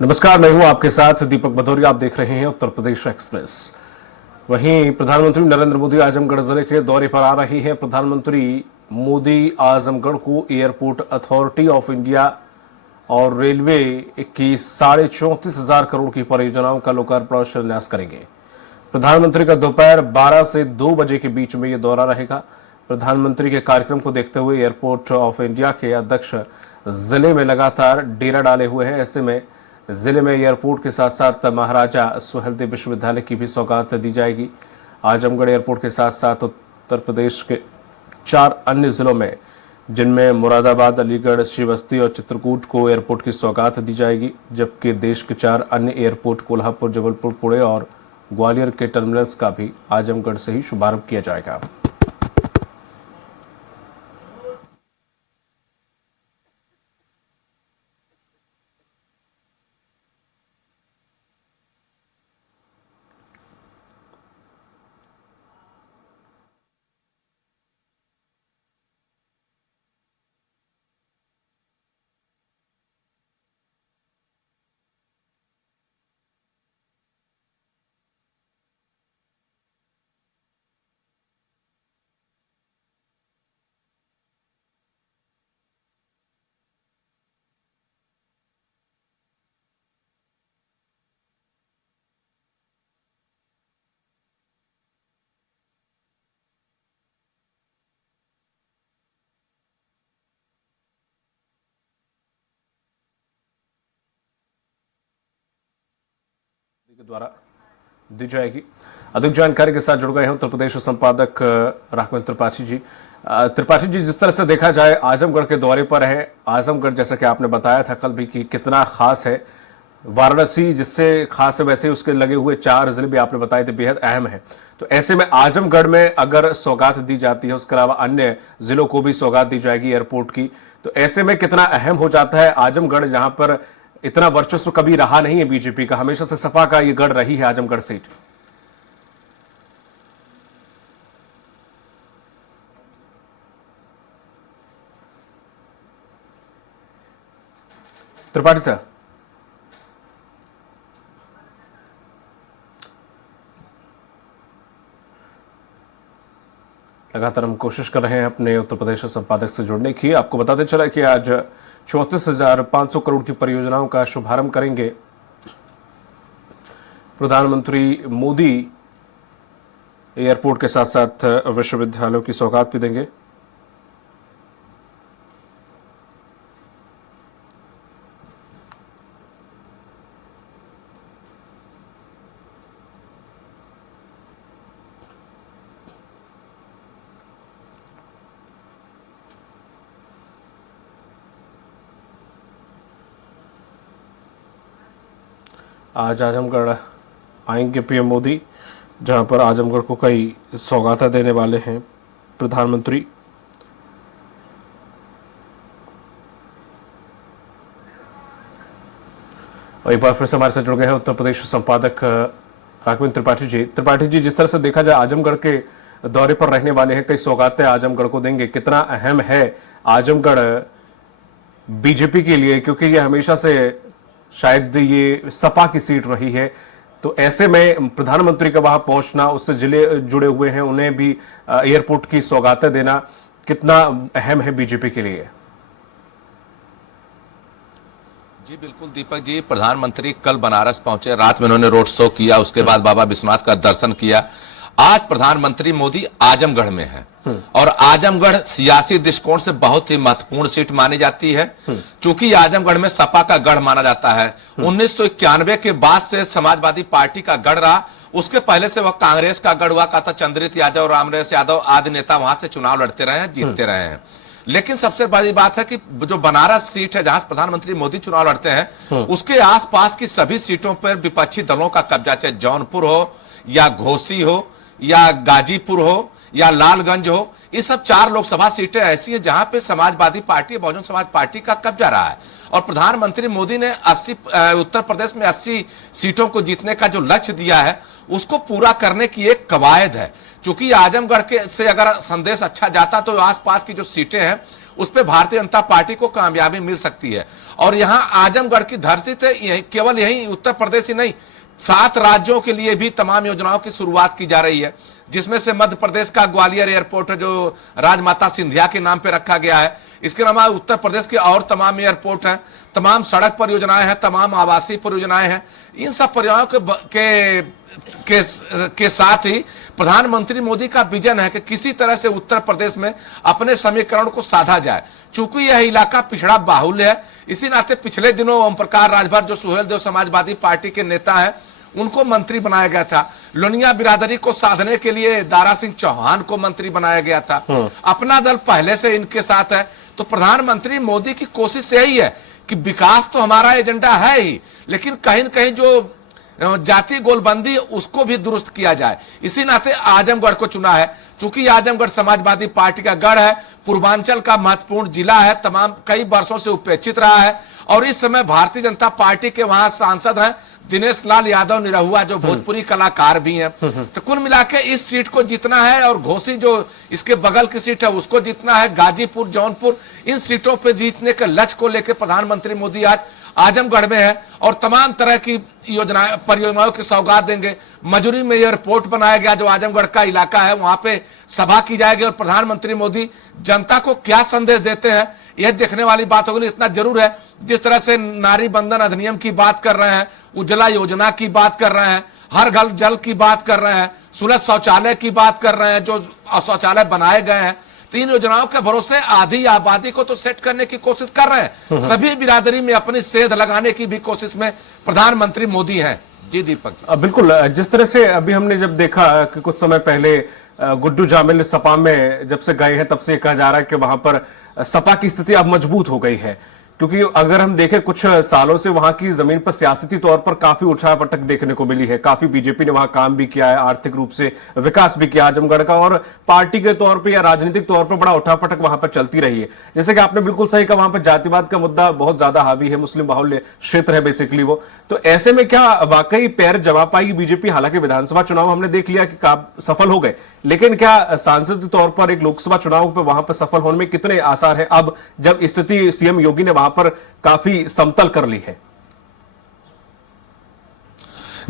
नमस्कार, मैं हूं आपके साथ दीपक भदौरिया। आप देख रहे हैं उत्तर प्रदेश एक्सप्रेस। वहीं प्रधानमंत्री नरेंद्र मोदी आजमगढ़ जिले के दौरे पर आ रहे हैं। प्रधानमंत्री मोदी आजमगढ़ को एयरपोर्ट अथॉरिटी ऑफ इंडिया और रेलवे की 34,500 करोड़ की परियोजनाओं का लोकार्पण और शिलान्यास करेंगे। प्रधानमंत्री का दोपहर 12 से 2 बजे के बीच में यह दौरा रहेगा। प्रधानमंत्री के कार्यक्रम को देखते हुए एयरपोर्ट ऑफ इंडिया के अध्यक्ष जिले में लगातार डेरा डाले हुए हैं। ऐसे में जिले में एयरपोर्ट के साथ साथ महाराजा सुहेलदेव विश्वविद्यालय की भी सौगात दी जाएगी। आजमगढ़ एयरपोर्ट के साथ साथ उत्तर प्रदेश के 4 अन्य जिलों में, जिनमें मुरादाबाद, अलीगढ़, श्रीबस्ती और चित्रकूट को एयरपोर्ट की सौगात दी जाएगी, जबकि देश के 4 अन्य एयरपोर्ट कोल्हापुर, जबलपुर, पुणे और ग्वालियर के टर्मिनल्स का भी आजमगढ़ से ही शुभारंभ किया जाएगा। के द्वारा दी जाएगी। अधिक जानकारी के साथ जुड़ गए हैं उत्तर प्रदेश संपादक राघवेंद्र त्रिपाठी जी। त्रिपाठी जी, जिस तरह से देखा जाए आजमगढ़ के दौरे पर है, आजमगढ़ जैसा कि आपने बताया था कल भी कि कितना खास है, वाराणसी जिससे खास है वैसे उसके लगे हुए 4 जिले भी आपने बताए थे बेहद अहम है। तो ऐसे में आजमगढ़ में अगर सौगात दी जाती है, उसके अलावा अन्य जिलों को भी सौगात दी जाएगी एयरपोर्ट की, तो ऐसे में कितना अहम हो जाता है आजमगढ़, जहां पर इतना वर्चस्व कभी रहा नहीं है बीजेपी का, हमेशा से सपा का ये गढ़ रही है आजमगढ़ सीट। त्रिपाठी साहब, लगातार हम कोशिश कर रहे हैं अपने उत्तर प्रदेश संपादक से जुड़ने की। आपको बताते चला कि आज 34,500 करोड़ की परियोजनाओं का शुभारंभ करेंगे प्रधानमंत्री मोदी। एयरपोर्ट के साथ साथ विश्वविद्यालयों की सौगात भी देंगे। आज आजमगढ़ आएंगे पीएम मोदी, जहां पर आजमगढ़ को कई सौगातें देने वाले हैं प्रधानमंत्री। और एक बार फिर से हमारे साथ जुड़ गए हैं उत्तर प्रदेश संपादक राघवेंद्र त्रिपाठी जी। त्रिपाठी जी, जिस तरह से देखा जाए आजमगढ़ के दौरे पर रहने वाले हैं, कई सौगातें आजमगढ़ को देंगे, कितना अहम है आजमगढ़ बीजेपी के लिए, क्योंकि ये हमेशा से शायद ये सपा की सीट रही है। तो ऐसे में प्रधानमंत्री का वहां पहुंचना, उससे जिले जुड़े हुए हैं उन्हें भी एयरपोर्ट की सौगातें देना कितना अहम है बीजेपी के लिए? जी बिल्कुल दीपक जी, प्रधानमंत्री कल बनारस पहुंचे, रात में उन्होंने रोड शो किया, उसके बाद बाबा विश्वनाथ का दर्शन किया। आज प्रधानमंत्री मोदी आजमगढ़ में है और आजमगढ़ सियासी दृष्टिकोण से बहुत ही महत्वपूर्ण सीट मानी जाती है, क्योंकि आजमगढ़ में सपा का गढ़ माना जाता है। 1991 के बाद से समाजवादी पार्टी का गढ़ रहा, उसके पहले से वह कांग्रेस का गढ़ हुआ करता। चंद्रित यादव, रामरेश यादव आदि नेता वहां से चुनाव लड़ते रहे हैं, जीतते रहे हैं। लेकिन सबसे बड़ी बात है कि जो बनारस सीट है जहां प्रधानमंत्री मोदी चुनाव लड़ते हैं, उसके आसपास की सभी सीटों पर विपक्षी दलों का कब्जा, चाहे जौनपुर हो या घोसी हो या गाजीपुर हो या लालगंज हो। ये सब 4 लोकसभा सीटें ऐसी हैं जहां पे समाजवादी पार्टी, बहुजन समाज पार्टी का कब्जा रहा है। और प्रधानमंत्री मोदी ने उत्तर प्रदेश में 80 सीटों को जीतने का जो लक्ष्य दिया है, उसको पूरा करने की एक कवायद है। क्योंकि आजमगढ़ के से अगर संदेश अच्छा जाता तो आसपास की जो सीटें हैं उस पर भारतीय जनता पार्टी को कामयाबी मिल सकती है। और यहां आजमगढ़ की धरती से केवल यही उत्तर प्रदेश ही नहीं, 7 राज्यों के लिए भी तमाम योजनाओं की शुरुआत की जा रही है, जिसमें से मध्य प्रदेश का ग्वालियर एयरपोर्ट है जो राजमाता सिंधिया के नाम पे रखा गया है। इसके अलावा उत्तर प्रदेश के और तमाम एयरपोर्ट हैं, तमाम सड़क परियोजनाएं हैं, तमाम आवासीय परियोजनाएं हैं। इन सब परियोजनाओं के साथ ही प्रधानमंत्री मोदी का विजन है कि किसी तरह से उत्तर प्रदेश में अपने समीकरण को साधा जाए। चूंकि यह इलाका पिछड़ा बाहुल्य है, इसी नाते पिछले दिनों ओम प्रकाश राजभर जो सुहेलदेव समाजवादी पार्टी के नेता है, उनको मंत्री बनाया गया था। लोनिया बिरादरी को साधने के लिए दारा सिंह चौहान को मंत्री बनाया गया था। अपना दल पहले से इनके साथ है। तो प्रधानमंत्री मोदी की कोशिश यही है कि विकास तो हमारा एजेंडा है ही, लेकिन कहीं न कहीं जो जाति गोलबंदी उसको भी दुरुस्त किया जाए। इसी नाते आजमगढ़ को चुना है। चूंकि आजमगढ़ समाजवादी पार्टी का गढ़ है, पूर्वांचल का महत्वपूर्ण जिला है, तमाम कई वर्षों से उपेक्षित रहा है, और इस समय भारतीय जनता पार्टी के वहां सांसद हैं दिनेश लाल यादव निरहुआ, जो भोजपुरी कलाकार भी हैं। तो कुल मिला के इस सीट को जीतना है, और घोसी जो इसके बगल की सीट है उसको जीतना है, गाजीपुर, जौनपुर, इन सीटों पर जीतने के लक्ष्य को लेकर प्रधानमंत्री मोदी आज आजमगढ़ में है और तमाम तरह की परियोजनाओं की सौगात देंगे। मजूरी में एयरपोर्ट बनाया गया जो आजमगढ़ का इलाका है, वहां पे सभा की जाएगी, और प्रधानमंत्री मोदी जनता को क्या संदेश देते हैं यह देखने वाली बात होगी। इतना जरूर है, जिस तरह से नारी बंधन अधिनियम की बात कर रहे हैं, उज्ज्वला योजना की बात कर रहे हैं, हर घर जल की बात कर रहे हैं, सुलभ शौचालय की बात कर रहे हैं, जो शौचालय बनाए गए हैं, तो इन योजनाओं के भरोसे आधी आबादी को तो सेट करने की कोशिश कर रहे हैं। सभी बिरादरी में अपनी सेध लगाने की भी कोशिश में प्रधानमंत्री मोदी हैं। जी दीपक। बिल्कुल, जिस तरह से अभी हमने जब देखा कि कुछ समय पहले गुड्डू जामिल सपा में जब से गए हैं, तब से कहा जा रहा है कि वहां पर सपा की स्थिति अब मजबूत हो गई है, क्योंकि अगर हम देखें कुछ सालों से वहां की जमीन पर सियासती तौर पर काफी उठापटक देखने को मिली है। काफी बीजेपी ने वहां काम भी किया है, आर्थिक रूप से विकास भी किया आजमगढ़ का, और पार्टी के तौर पे या राजनीतिक तौर पर बड़ा उठापटक वहां पर चलती रही है। जैसे कि आपने बिल्कुल सही कहा, वहां पर जातिवाद का मुद्दा बहुत ज्यादा हावी है, मुस्लिम बाहुल्य क्षेत्र है बेसिकली वो। तो ऐसे में क्या वाकई पैर जमा पाएगी बीजेपी? हालांकि विधानसभा चुनाव हमने देख लिया कि सफल हो गए, लेकिन क्या सांसद के तौर पर एक लोकसभा चुनाव पर वहां पर सफल होने में कितने आसार है अब, जब स्थिति सीएम योगी ने वहां पर काफी समतल कर ली है?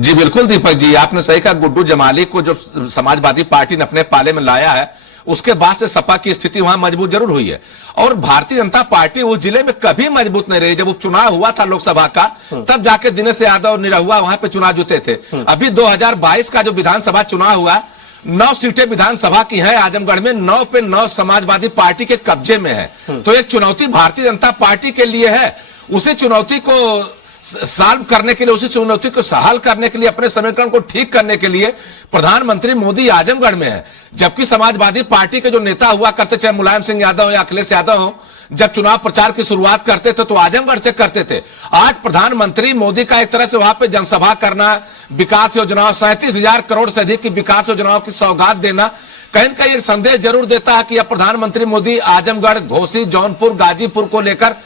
जी बिल्कुल दीपक जी, आपने सही कहा। गुड्डू जमाली को जो समाजवादी पार्टी ने अपने पाले में लाया है, उसके बाद से सपा की स्थिति वहां मजबूत जरूर हुई है, और भारतीय जनता पार्टी उस जिले में कभी मजबूत नहीं रही। जब उपचुनाव हुआ था लोकसभा का, तब जाके दिनेश यादव निरहुआ वहां पे चुनाव जीते थे। अभी 2022 का जो विधानसभा चुनाव हुआ, 9 सीटें विधानसभा की हैं आजमगढ़ में, 9 पे 9 समाजवादी पार्टी के कब्जे में है। तो एक चुनौती भारतीय जनता पार्टी के लिए है। उसी चुनौती को सॉल्व करने के लिए, उसी चुनौती को हल करने के लिए, अपने समीकरण को ठीक करने के लिए प्रधानमंत्री मोदी आजमगढ़ में है। जबकि समाजवादी पार्टी के जो नेता हुआ करते, चाहे मुलायम सिंह यादव हो या अखिलेश यादव हो, जब चुनाव प्रचार की शुरुआत करते थे तो आजमगढ़ से करते थे। आज प्रधानमंत्री मोदी का एक तरह से वहां पे जनसभा करना, विकास योजनाओं, 37,000 करोड़ से अधिक की विकास योजनाओं की सौगात देना, कहीं न कहीं एक संदेश जरूर देता है कि अब प्रधानमंत्री मोदी आजमगढ़, घोसी, जौनपुर, गाजीपुर को लेकर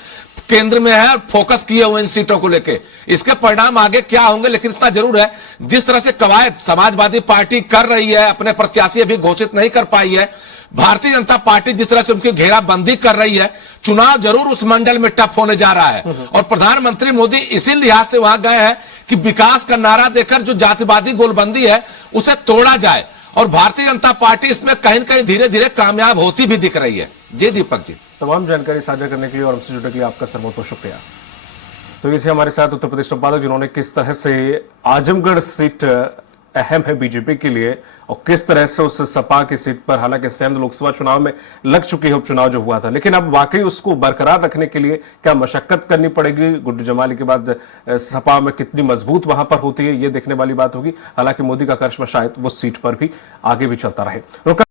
केंद्र में है और फोकस किए हुए इन सीटों को लेकर। इसके परिणाम आगे क्या होंगे, लेकिन इतना जरूर है, जिस तरह से कवायद समाजवादी पार्टी कर रही है, अपने प्रत्याशी अभी घोषित नहीं कर पाई है, भारतीय जनता पार्टी जिस तरह से उनकी घेराबंदी कर रही है, चुनाव जरूर उस मंडल में टफ होने जा रहा है। और प्रधानमंत्री मोदी इसी लिहाज से वहां गए हैं कि विकास का नारा देकर जो जातिवादी गोलबंदी है उसे तोड़ा जाए, और भारतीय जनता पार्टी इसमें कहीं न कहीं धीरे धीरे कामयाब होती भी दिख रही है। जी दीपक जी। तमाम जानकारी साझा करने के लिए और हमसे जुड़ने के लिए आपका बहुत बहुत शुक्रिया। तो ये थे हमारे साथ उत्तर प्रदेश संपादक, जिन्होंने किस तरह से आजमगढ़ सीट अहम है बीजेपी के लिए, और किस तरह से उस सपा की सीट पर, हालांकि सेंध लोकसभा चुनाव में लग चुकी है उपचुनाव जो हुआ था, लेकिन अब वाकई उसको बरकरार रखने के लिए क्या मशक्कत करनी पड़ेगी, गुड्डू जमाली के बाद सपा में कितनी मजबूत वहां पर होती है, ये देखने वाली बात होगी। हालांकि मोदी का करिश्मा शायद वो सीट पर भी आगे भी चलता रहे।